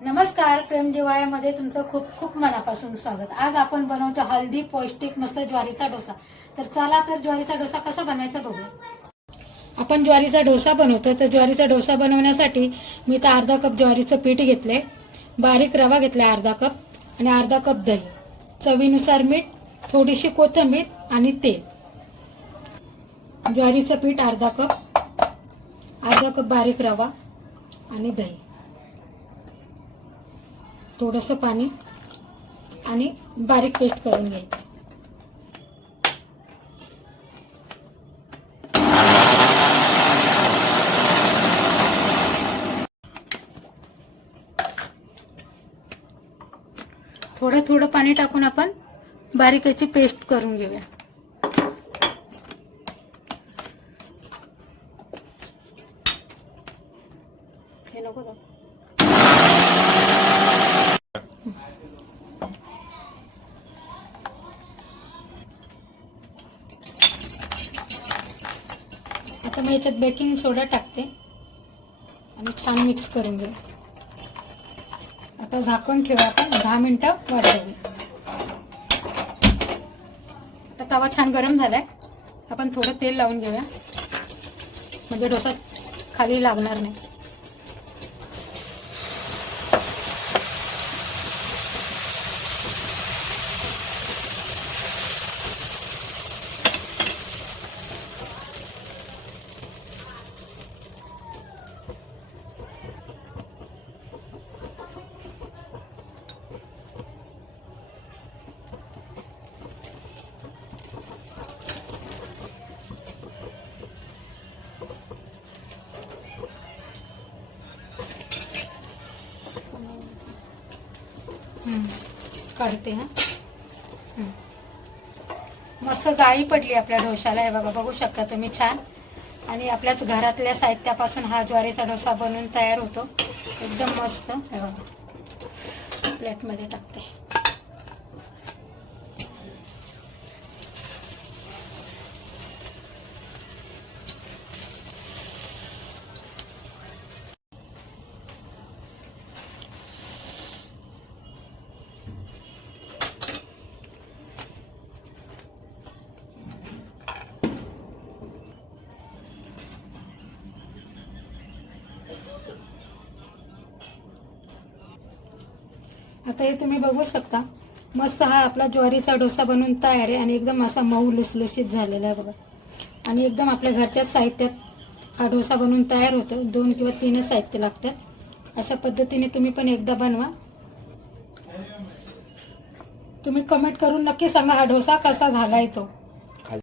नमस्कार, प्रेम जिव्हाळ्यामध्ये तुमचं खूप खूप मनापासून स्वागत। आज आपण बनवतो हल्दी पौष्टिक मस्त ज्वारीचा डोसा। तर चला तर ज्वारीचा डोसा कसा बनायचा बघूया। आपण ज्वारीचा डोसा बनवतो। तर ज्वारीचा डोसा बनवण्यासाठी मी इथे अर्धा कप ज्वारीचं पीठ घेतले, बारीक रवा घेतला अर्धा कप आणि अर्धा कप दही, चवीनुसार मीठ, थोडीशी कोथिंबीर आणि तेल। ज्वारीचं पीठ अर्धा कप बारीक रवा आणि दही, थोडंसं पाणी आणि बारीक पेस्ट करून घ्यायची। थोडं थोडं पाणी टाकून आपण बारीक याची पेस्ट करून घेऊया। हे नको दाखवू। आता मी याच्यात बेकिंग सोडा टाकते आणि छान मिक्स करून घेऊ। आता झाकण ठेवू आपण 10 मिनिटं वाढवू। आता तवा छान गरम झालाय, आपण थोडं तेल लावून घेऊया म्हणजे डोसा खाली लागणार नाही। काढते हा। मस्त जाळी पडली आपल्या डोशाला, हे बघा, बघू शकता तुम्ही छान। आणि आपल्याच घरातल्या साहित्यापासून हा ज्वारीचा डोसा बनवून तयार होतो, एकदम मस्त। हे बघा, प्लेटमध्ये टाकते। आता हे तुम्ही बघू शकता, मस्त हा आपला ज्वारीचा डोसा बनवून तयार आहे आणि एकदम असा मऊ लुसलुशीत झालेला आहे बघा। आणि एकदम आपल्या घरच्याच साहित्यात हा डोसा बनवून तयार होतो। 2 किंवा 3च साहित्य लागतात। अशा पद्धतीने तुम्ही पण एकदा बनवा। तुम्ही कमेंट करून नक्की सांगा हा डोसा कसा झालाय तो।